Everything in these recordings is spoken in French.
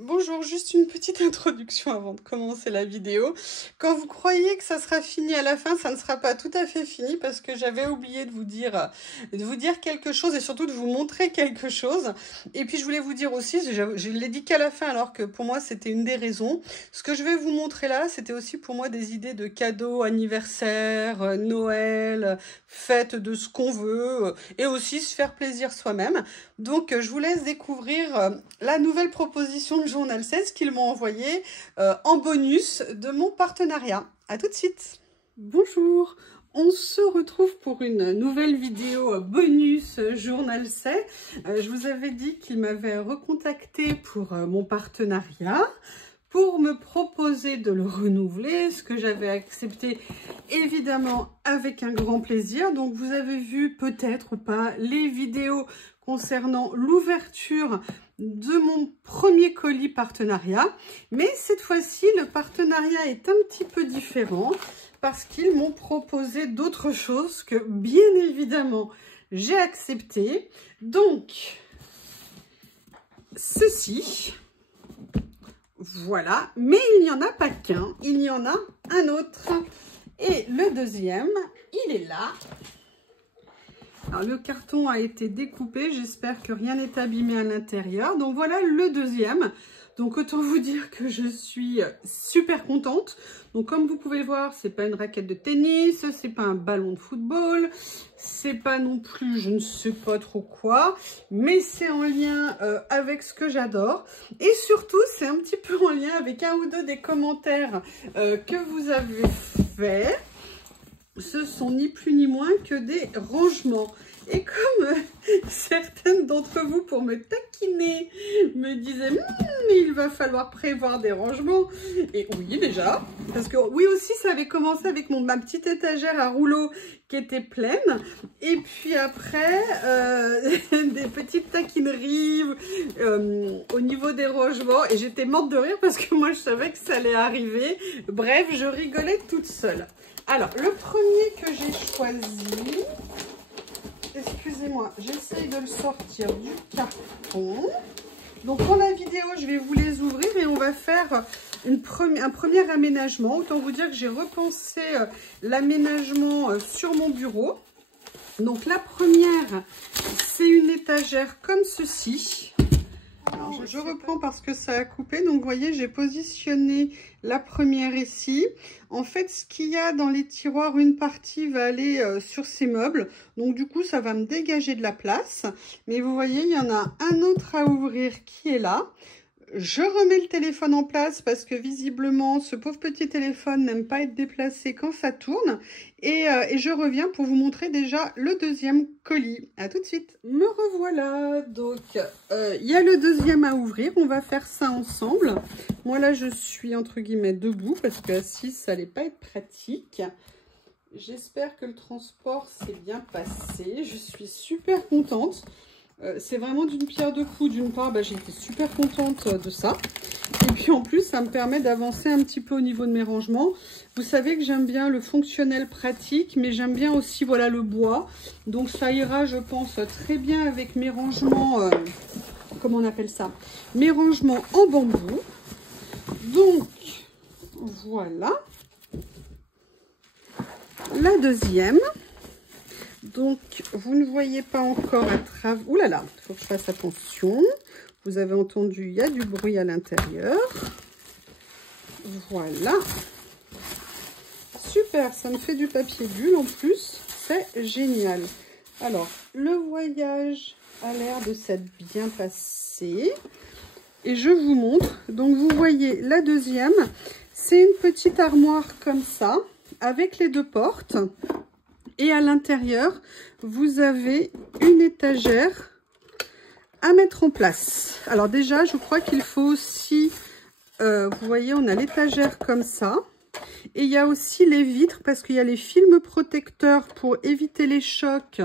Bonjour, juste une petite introduction avant de commencer la vidéo. Quand vous croyez que ça sera fini à la fin, ça ne sera pas tout à fait fini parce que j'avais oublié de vous dire quelque chose et surtout de vous montrer quelque chose. Et puis je voulais vous dire aussi, je l'ai dit qu'à la fin alors que pour moi c'était une des raisons. Ce que je vais vous montrer là, c'était aussi pour moi des idées de cadeaux, anniversaire, Noël, fête de ce qu'on veut et aussi se faire plaisir soi-même. Donc je vous laisse découvrir la nouvelle proposition de Journal 16 qu'ils m'ont envoyée en bonus de mon partenariat. À tout de suite. Bonjour, on se retrouve pour une nouvelle vidéo bonus Journal 16. Je vous avais dit qu'ils m'avaient recontacté pour mon partenariat, pour me proposer de le renouveler, ce que j'avais accepté évidemment avec un grand plaisir. Donc vous avez vu peut-être ou pas les vidéos concernant l'ouverture de mon premier colis partenariat. Mais cette fois-ci, le partenariat est un petit peu différent parce qu'ils m'ont proposé d'autres choses que bien évidemment j'ai accepté. Donc, ceci, voilà, mais il n'y en a pas qu'un, il y en a un autre. Et le deuxième, il est là. Alors, le carton a été découpé, j'espère que rien n'est abîmé à l'intérieur. Donc voilà le deuxième. Donc autant vous dire que je suis super contente. Donc comme vous pouvez le voir, c'est pas une raquette de tennis, c'est pas un ballon de football, c'est pas non plus je ne sais pas trop quoi, mais c'est en lien avec ce que j'adore. Et surtout, c'est un petit peu en lien avec un ou deux des commentaires que vous avez fait. Ce sont ni plus ni moins que des rangements. Et comme certaines d'entre vous, pour me taquiner, me disaient mais il va falloir prévoir des rangements. Et oui, déjà. Parce que oui aussi, ça avait commencé avec ma petite étagère à rouleau qui était pleine. Et puis après, des petites taquineries au niveau des rangements. Et j'étais morte de rire parce que moi, je savais que ça allait arriver. Bref, je rigolais toute seule. Alors, le premier que j'ai choisi, excusez-moi, j'essaye de le sortir du carton. Donc, pour la vidéo, je vais vous les ouvrir et on va faire un premier aménagement. Autant vous dire que j'ai repensé l'aménagement sur mon bureau. Donc, la première, c'est une étagère comme ceci. Alors, je reprends parce que ça a coupé. Donc, vous voyez, j'ai positionné la première ici. En fait, ce qu'il y a dans les tiroirs, une partie va aller sur ces meubles. Donc, du coup, ça va me dégager de la place. Mais vous voyez, il y en a un autre à ouvrir qui est là. Je remets le téléphone en place parce que visiblement, ce pauvre petit téléphone n'aime pas être déplacé quand ça tourne. Et je reviens pour vous montrer déjà le deuxième colis. À tout de suite. Me revoilà. Donc, il y a le deuxième à ouvrir. On va faire ça ensemble. Moi, là, je suis entre guillemets debout parce que assise, ça n'allait pas être pratique. J'espère que le transport s'est bien passé. Je suis super contente. C'est vraiment d'une pierre deux coups. D'une part, j'ai été super contente de ça. Et puis en plus, ça me permet d'avancer un petit peu au niveau de mes rangements. Vous savez que j'aime bien le fonctionnel pratique, mais j'aime bien aussi voilà, le bois. Donc ça ira, je pense, très bien avec mes rangements, comment on appelle ça? Mes rangements en bambou. Donc, voilà. La deuxième. Donc, vous ne voyez pas encore à travers... Ouh là là, il faut que je fasse attention. Vous avez entendu, il y a du bruit à l'intérieur. Voilà. Super, ça me fait du papier bulle en plus. C'est génial. Alors, le voyage a l'air de s'être bien passé. Et je vous montre. Donc, vous voyez la deuxième. C'est une petite armoire comme ça, avec les deux portes. Et à l'intérieur, vous avez une étagère à mettre en place. Alors déjà, je crois qu'il faut aussi, vous voyez, on a l'étagère comme ça. Et il y a aussi les vitres parce qu'il y a les films protecteurs pour éviter les chocs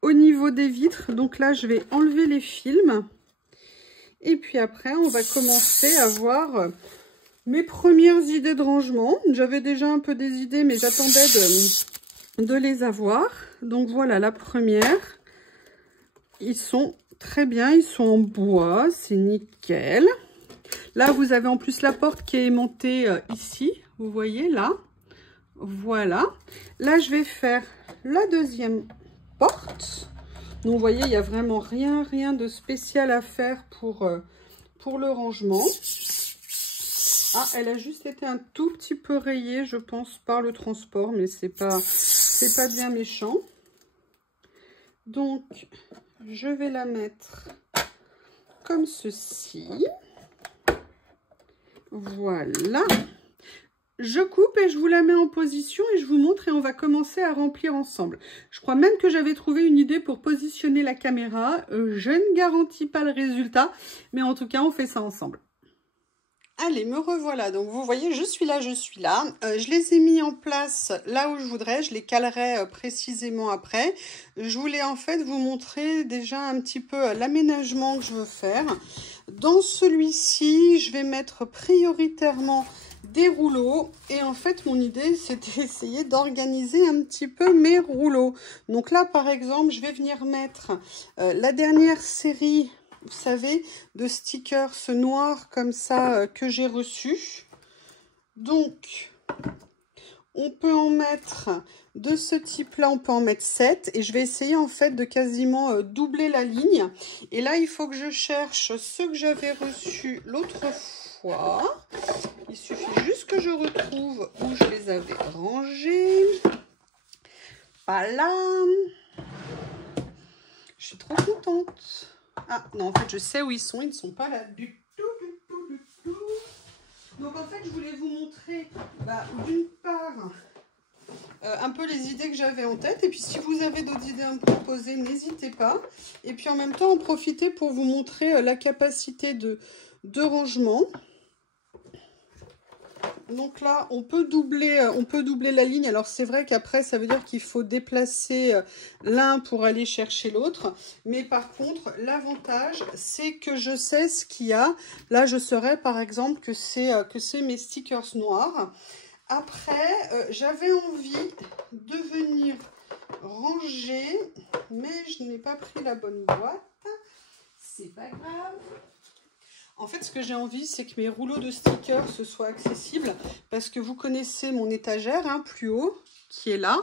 au niveau des vitres. Donc là, je vais enlever les films. Et puis après, on va commencer à voir mes premières idées de rangement. J'avais déjà un peu des idées, mais j'attendais de les avoir. Donc voilà la première. Ils sont très bien, ils sont en bois, c'est nickel. Là, vous avez en plus la porte qui est aimantée ici. Vous voyez là. Voilà. Là, je vais faire la deuxième porte. Donc, vous voyez, il n'y a vraiment rien de spécial à faire pour le rangement. Ah, elle a juste été un tout petit peu rayée, je pense, par le transport, mais c'est pas bien méchant. Donc, je vais la mettre comme ceci. Voilà. Je coupe et je vous la mets en position et je vous montre et on va commencer à remplir ensemble. Je crois même que j'avais trouvé une idée pour positionner la caméra. Je ne garantis pas le résultat, mais en tout cas, on fait ça ensemble. Allez, me revoilà. Donc, vous voyez, je suis là. Je les ai mis en place là où je voudrais. Je les calerai précisément après. Je voulais en fait vous montrer déjà un petit peu l'aménagement que je veux faire. Dans celui-ci, je vais mettre prioritairement des rouleaux. Et en fait, mon idée, c'était d'essayer d'organiser un petit peu mes rouleaux. Donc là, par exemple, je vais venir mettre la dernière série... Vous savez, de stickers noirs comme ça que j'ai reçus. Donc, on peut en mettre de ce type-là, on peut en mettre 7. Et je vais essayer en fait de quasiment doubler la ligne. Et là, il faut que je cherche ceux que j'avais reçus l'autre fois. Il suffit juste que je retrouve où je les avais rangés. Voilà. Je suis trop contente. Ah, non, en fait, je sais où ils sont. Ils ne sont pas là du tout. Donc, en fait, je voulais vous montrer, d'une part, un peu les idées que j'avais en tête. Et puis, si vous avez d'autres idées à me proposer, n'hésitez pas. Et puis, en même temps, en profiter pour vous montrer la capacité de rangement. Donc là, on peut doubler la ligne. Alors, c'est vrai qu'après, ça veut dire qu'il faut déplacer l'un pour aller chercher l'autre. Mais par contre, l'avantage, c'est que je sais ce qu'il y a. Là, je saurais, par exemple, que c'est mes stickers noirs. Après, j'avais envie de venir ranger, mais je n'ai pas pris la bonne boîte. C'est pas grave. En fait, ce que j'ai envie, c'est que mes rouleaux de stickers se soient accessibles parce que vous connaissez mon étagère, hein, plus haut, qui est là.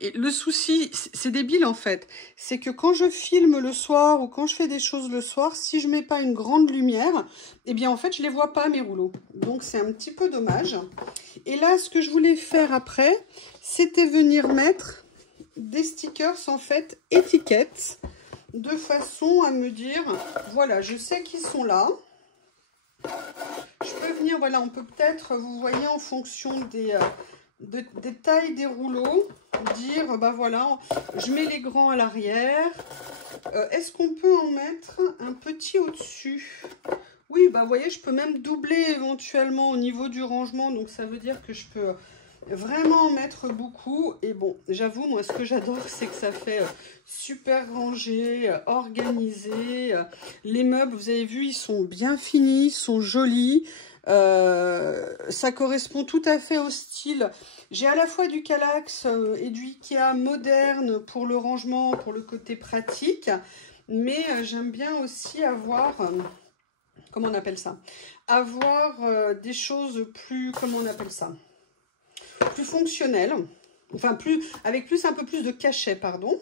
Et le souci, c'est débile en fait, c'est que quand je filme le soir ou quand je fais des choses le soir, si je ne mets pas une grande lumière, eh bien en fait, je ne les vois pas mes rouleaux. Donc, c'est un petit peu dommage. Et là, ce que je voulais faire après, c'était venir mettre des stickers en fait étiquettes de façon à me dire, voilà, je sais qu'ils sont là. Je peux venir, voilà, on peut peut-être, vous voyez, en fonction des tailles des rouleaux, dire, voilà, je mets les grands à l'arrière. Est-ce qu'on peut en mettre un petit au-dessus? Oui, vous voyez, je peux même doubler éventuellement au niveau du rangement, donc ça veut dire que je peux vraiment en mettre beaucoup. Et bon, j'avoue, moi, ce que j'adore, c'est que ça fait super rangé, organisé. Les meubles, vous avez vu, ils sont bien finis, ils sont jolis. Ça correspond tout à fait au style. J'ai à la fois du Kallax et du Ikea moderne pour le rangement, pour le côté pratique. Mais j'aime bien aussi avoir... comment on appelle ça? Avoir des choses plus... comment on appelle ça? Plus fonctionnelles. Enfin, avec un peu plus de cachet, pardon.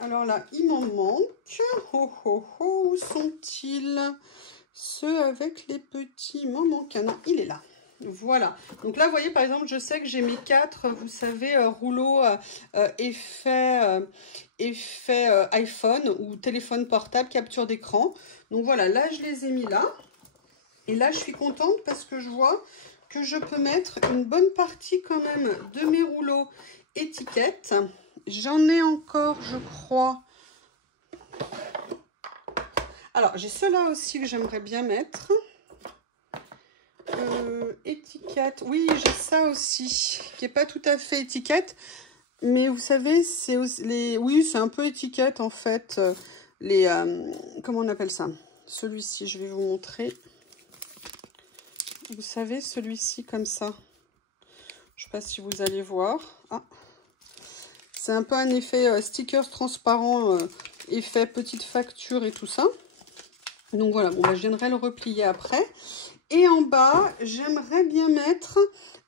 Alors là, il m'en manque. Où sont-ils? Ceux avec les petits, il m'en manque un. Non, il est là. Voilà. Donc là, vous voyez, par exemple, je sais que j'ai mes 4, vous savez, rouleaux effet iPhone ou téléphone portable, capture d'écran. Donc voilà, là, je les ai mis là. Et là, je suis contente parce que je vois que je peux mettre une bonne partie quand même de mes rouleaux étiquettes. J'en ai encore, je crois. Alors, j'ai ceux-là aussi que j'aimerais bien mettre. Étiquette. Oui, j'ai ça aussi, qui n'est pas tout à fait étiquette. Mais vous savez, c'est les... Oui, c'est un peu étiquette en fait. Comment on appelle ça? Celui-ci, je vais vous montrer. Vous savez, celui-ci comme ça. Je ne sais pas si vous allez voir. Ah. C'est un peu un effet stickers transparent, effet petite facture et tout ça. Donc voilà, bon, bah, je viendrai le replier après. Et en bas, j'aimerais bien mettre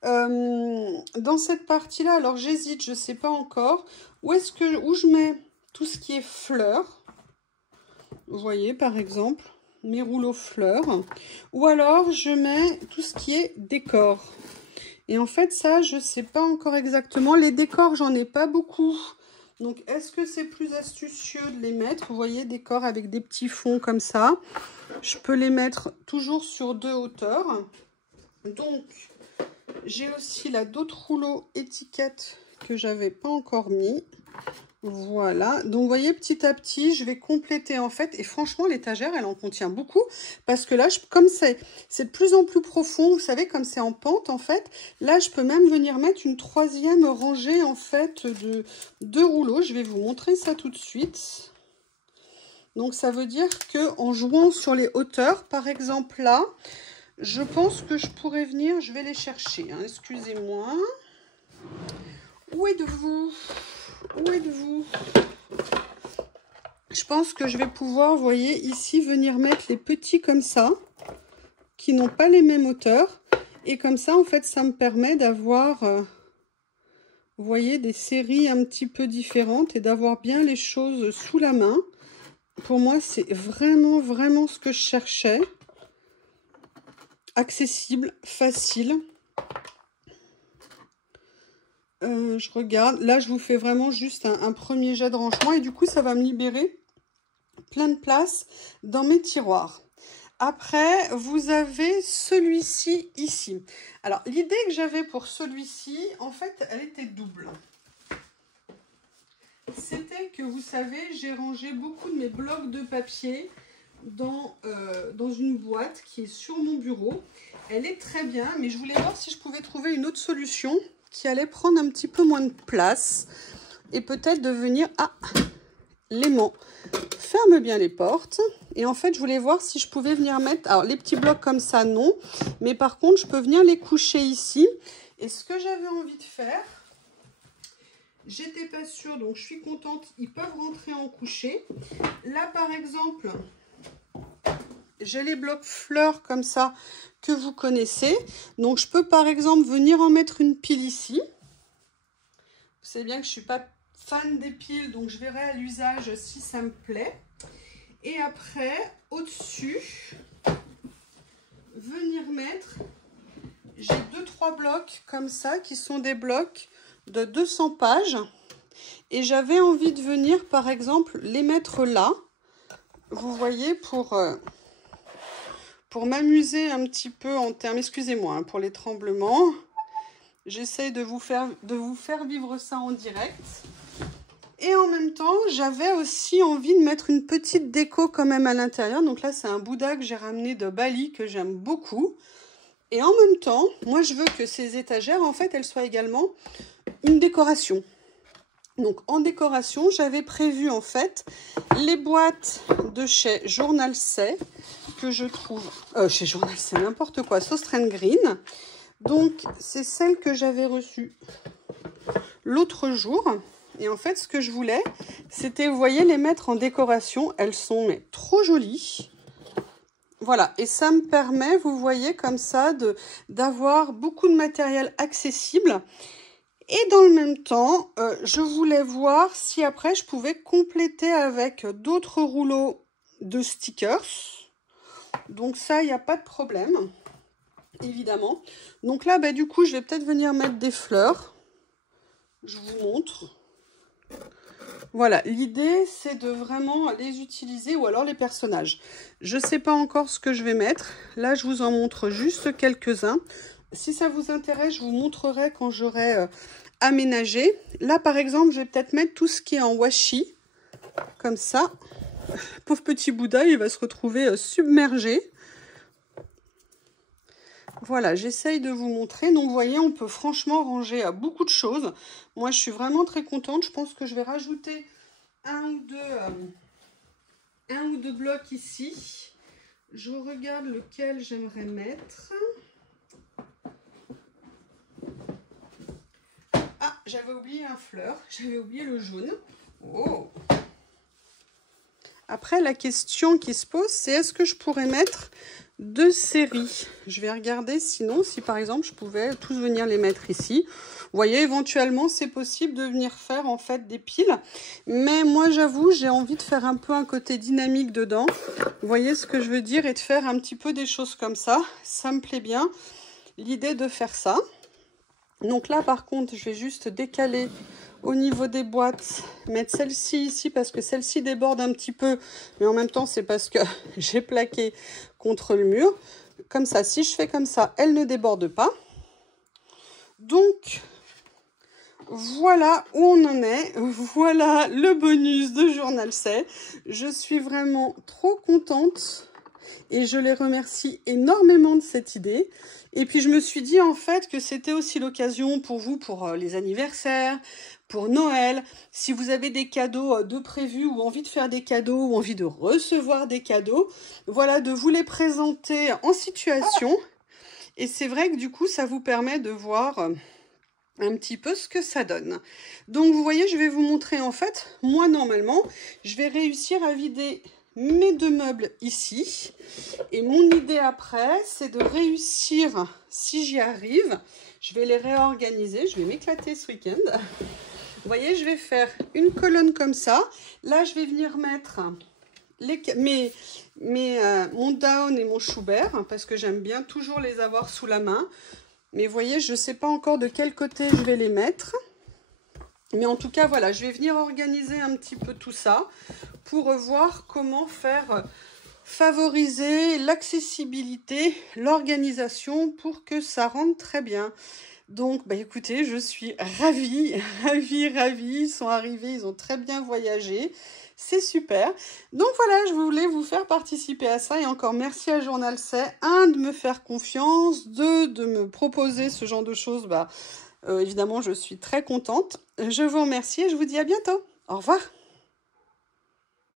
dans cette partie-là, alors j'hésite, je ne sais pas encore, où je mets tout ce qui est fleurs. Vous voyez, par exemple, mes rouleaux fleurs. Ou alors, je mets tout ce qui est décor. Et en fait, ça, je ne sais pas encore exactement. Les décors, j'en ai pas beaucoup. Donc, est-ce que c'est plus astucieux de les mettre? Vous voyez, décors avec des petits fonds comme ça. Je peux les mettre toujours sur 2 hauteurs. Donc, j'ai aussi là d'autres rouleaux étiquettes que j'avais pas encore mis. Voilà, donc vous voyez, petit à petit, je vais compléter en fait. Et franchement, l'étagère, elle en contient beaucoup. Parce que là, comme c'est de plus en plus profond, vous savez, comme c'est en pente en fait. Là, je peux même venir mettre une 3e rangée en fait de 2 rouleaux. Je vais vous montrer ça tout de suite. Donc, ça veut dire qu'en jouant sur les hauteurs, par exemple là, je pense que je pourrais venir, je vais les chercher. Hein, excusez-moi. Où êtes-vous? Où êtes-vous? Je pense que je vais pouvoir, vous voyez, ici, venir mettre les petits comme ça, qui n'ont pas les mêmes hauteurs. Et comme ça, en fait, ça me permet d'avoir, vous voyez, des séries un petit peu différentes et d'avoir bien les choses sous la main. Pour moi, c'est vraiment, vraiment ce que je cherchais. Accessible, facile. Je regarde. Là, je vous fais vraiment juste un premier jet de rangement. Et du coup, ça va me libérer plein de place dans mes tiroirs. Après, vous avez celui-ci ici. Alors, l'idée que j'avais pour celui-ci, en fait, elle était double. C'était que, vous savez, j'ai rangé beaucoup de mes blocs de papier dans une boîte qui est sur mon bureau. Elle est très bien, mais je voulais voir si je pouvais trouver une autre solution qui allait prendre un petit peu moins de place et peut-être de venir... Ah, l'aimant ferme bien les portes. Et en fait, je voulais voir si je pouvais venir mettre... Alors, les petits blocs comme ça, non. Mais par contre, je peux venir les coucher ici. Et ce que j'avais envie de faire... J'étais pas sûre, donc je suis contente. Ils peuvent rentrer en coucher. Là, par exemple... J'ai les blocs fleurs comme ça que vous connaissez. Donc, je peux par exemple venir en mettre une pile ici. Vous savez bien que je ne suis pas fan des piles, donc je verrai à l'usage si ça me plaît. Et après, au-dessus, venir mettre, j'ai 2-3 blocs comme ça qui sont des blocs de 200 pages. Et j'avais envie de venir, par exemple, les mettre là. Vous voyez, pour m'amuser un petit peu en termes, excusez-moi, hein, pour les tremblements, j'essaye de vous faire vivre ça en direct. Et en même temps, j'avais aussi envie de mettre une petite déco quand même à l'intérieur. Donc là, c'est un Bouddha que j'ai ramené de Bali, que j'aime beaucoup. Et en même temps, moi, je veux que ces étagères, en fait, elles soient également une décoration. Donc, en décoration, j'avais prévu, en fait, les boîtes de chez Journal C, que je trouve... chez Journal C, n'importe quoi, Sauce Green. Donc, c'est celle que j'avais reçue l'autre jour. Et en fait, ce que je voulais, c'était, vous voyez, les mettre en décoration. Elles sont mais trop jolies. Voilà, et ça me permet, vous voyez, comme ça, d'avoir beaucoup de matériel accessible. Et dans le même temps, je voulais voir si après, je pouvais compléter avec d'autres rouleaux de stickers. Donc ça, il n'y a pas de problème, évidemment. Donc là, bah, du coup, je vais peut-être venir mettre des fleurs. Je vous montre. Voilà, l'idée, c'est de vraiment les utiliser ou alors les personnages. Je ne sais pas encore ce que je vais mettre. Là, je vous en montre juste quelques-uns. Si ça vous intéresse, je vous montrerai quand j'aurai aménagé. Là, par exemple, je vais peut-être mettre tout ce qui est en washi. Comme ça. Pauvre petit Bouddha, il va se retrouver submergé. Voilà, j'essaye de vous montrer. Donc, vous voyez, on peut franchement ranger à beaucoup de choses. Moi, je suis vraiment très contente. Je pense que je vais rajouter un ou deux blocs ici. Je regarde lequel j'aimerais mettre. Ah, j'avais oublié un fleur. J'avais oublié le jaune. Oh! Après, la question qui se pose, c'est est-ce que je pourrais mettre 2 séries? Je vais regarder sinon, si par exemple, je pouvais tous venir les mettre ici. Vous voyez, éventuellement, c'est possible de venir faire en fait des piles. Mais moi, j'avoue, j'ai envie de faire un peu un côté dynamique dedans. Vous voyez ce que je veux dire? Et de faire un petit peu des choses comme ça. Ça me plaît bien, l'idée de faire ça. Donc là, par contre, je vais juste décaler au niveau des boîtes, mettre celle-ci ici parce que celle-ci déborde un petit peu, mais en même temps, c'est parce que j'ai plaqué contre le mur. Comme ça, si je fais comme ça, elle ne déborde pas. Donc, voilà où on en est. Voilà le bonus de Journal C. Je suis vraiment trop contente. Et je les remercie énormément de cette idée. Et puis je me suis dit en fait que c'était aussi l'occasion pour vous, pour les anniversaires, pour Noël. Si vous avez des cadeaux de prévus ou envie de faire des cadeaux ou envie de recevoir des cadeaux, voilà, de vous les présenter en situation. Et c'est vrai que du coup, ça vous permet de voir un petit peu ce que ça donne. Donc vous voyez, je vais vous montrer en fait, moi normalement, je vais réussir à vider mes 2 meubles ici. Et mon idée après, c'est de réussir, si j'y arrive, je vais les réorganiser. Je vais m'éclater ce week-end. Vous voyez, je vais faire une colonne comme ça. Là, je vais venir mettre mon down et mon Schubert, parce que j'aime bien toujours les avoir sous la main. Mais vous voyez, je ne sais pas encore de quel côté je vais les mettre. Mais en tout cas, voilà, je vais venir organiser un petit peu tout ça pour voir comment faire favoriser l'accessibilité, l'organisation pour que ça rentre très bien. Donc, bah écoutez, je suis ravie, ravie. Ils sont arrivés, ils ont très bien voyagé. C'est super. Donc voilà, je voulais vous faire participer à ça. Et encore merci à Journal C. 1, de me faire confiance. 2, de me proposer ce genre de choses. Évidemment, je suis très contente. Je vous remercie et je vous dis à bientôt. Au revoir.